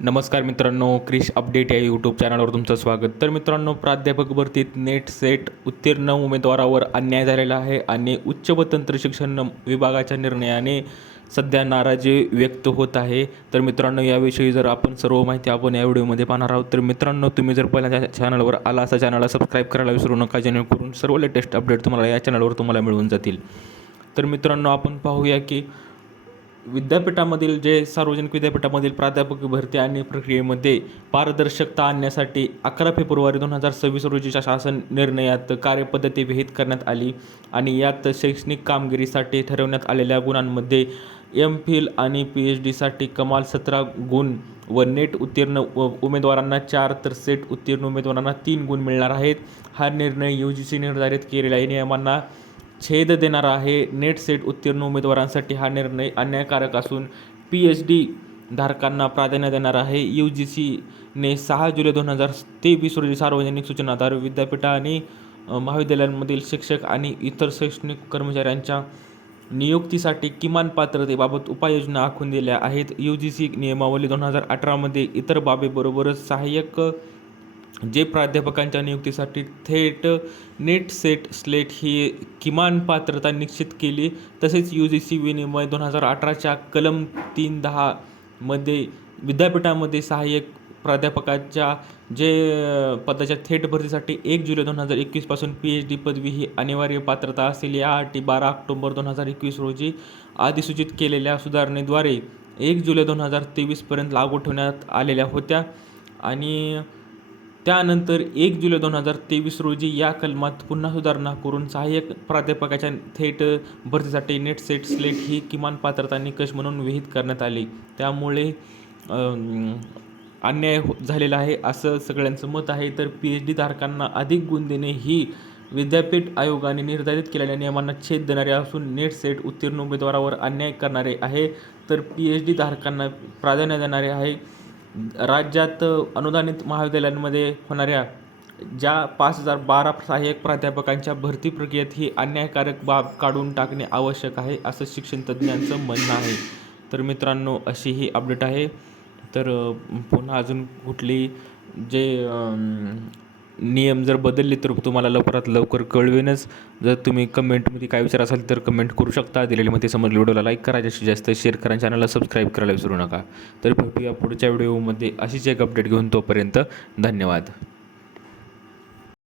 नमस्कार मित्रांनो, क्रिश अपडेट या यूट्यूब चॅनलवर तुमचं स्वागत. तर मित्रांनो, प्राध्यापक भरतीत नेट सेट उत्तीर्ण उमेदवारावर अन्याय झालेला आहे आणि उच्च व तंत्र शिक्षण विभागाच्या निर्णयाने सध्या नाराजी व्यक्त होत आहे. तर मित्रांनो, याविषयी जर आपण सर्व माहिती आपण या व्हिडिओमध्ये पाहणार आहोत. तर मित्रांनो, तुम्ही जर पहिल्या चॅनलवर आला असा चॅनलला सबस्क्राईब करायला विसरू नका, जेणेकरून सर्व लेटेस्ट अपडेट तुम्हाला या चॅनलवर तुम्हाला मिळून जातील. तर मित्रांनो, आपण पाहूया की विद्यापीठामधील सार्वजनिक विद्यापीठामधील प्राध्यापक भरती आणि प्रक्रियेमध्ये पारदर्शकता आणण्यासाठी 11 फेब्रुवारी 2026 रोजीच्या शासन निर्णयात कार्यपद्धती विहित करण्यात आली आणि यात शैक्षणिक कामगिरीसाठी ठरवण्यात आलेल्या गुणांमध्ये MPhil आणि PhDसाठी कमाल 17 गुण व नेट उत्तीर्ण उमेदवारांना 4 तर सेट उत्तीर्ण उमेदवारांना 3 गुण मिळणार आहेत. हा निर्णय UGC निर्धारित केलेल्या नियमांना छेद देणारा आहे. नेट सेट उत्तीर्ण उमेदवारांसाठी हा निर्णय अन्यायकारक असून PhD धारकांना प्राधान्य देणार आहे. UGCने 6 जुलै 2023 रोजी सार्वजनिक सूचनाद्वारे विद्यापीठ आणि महाविद्यालयांमधील शिक्षक आणि इतर शैक्षणिक कर्मचाऱ्यांच्या नियुक्तीसाठी किमान पात्रतेबाबत उपाययोजना आखून दिल्या आहेत. UGC नियमावली 2018 इतर बाबीबरोबरच सहाय्यक प्राध्यापकांच्या नियुक्तीसाठी थेट नेट सेट स्लेट ही किमान पात्रता निश्चित केली. तसेच UGC विनिमय 2018च्या कलम 310 मध्ये विद्यापीठामध्ये सहाय्यक प्राध्यापकाच्या पदाच्या थेट भरतीसाठी 1 जुलै 2021 पासून PhD पदवी ही अनिवार्य पात्रता असेल. या अटी 12 ऑक्टोबर 2021 रोजी अधिसूचित केलेल्या सुधारणेद्वारे 1 जुलै 2023 पर्यंत लागू ठेवण्यात आलेल्या होत्या आणि त्यानंतर 1 जुलै 2023 रोजी या कलमात पुन्हा सुधारणा करून सहाय्यक प्राध्यापकाच्या थेट भरतीसाठी नेट सेट स्लेट ही किमान पात्रता निकष म्हणून विहित करण्यात आली. त्यामुळे अन्याय झालेला आहे असं सगळ्यांचं मत आहे. तर PhD धारकांना अधिक गुण देणे ही विद्यापीठ आयोगाने निर्धारित केलेल्या नियमांना छेद देणारे असून नेट सेट उत्तीर्ण उमेदवारावर अन्याय करणारे आहे. तर PhD धारकांना प्राधान्य देणारे आहे. राज्यात अनुदानित महाविद्यालयांमध्ये होणाऱ्या 5012 सहाय्यक प्राध्यापकांच्या भरती प्रक्रियेत ही अन्यायकारक बाब काढून टाकणे आवश्यक आहे असं शिक्षण तज्ज्ञांचं म्हणणं आहे. तर मित्रांनो, अशी ही अपडेट आहे. तर पुन्हा अजून कुठली नियम जर बदलले तर तुम्हाला लवकरात लवकर कळवेनच. जर तुम्ही कमेंटमध्ये काय विचार असाल तर कमेंट करू शकता. दिलेली माहिती समजली व्हिडिओला लाईक करा, जास्तीत जास्त शेअर करा, चॅनलला सबस्क्राईब करायला विसरू नका. तर भेटूया पुढच्या व्हिडिओमध्ये अशीच एक अपडेट घेऊन. तोपर्यंत धन्यवाद.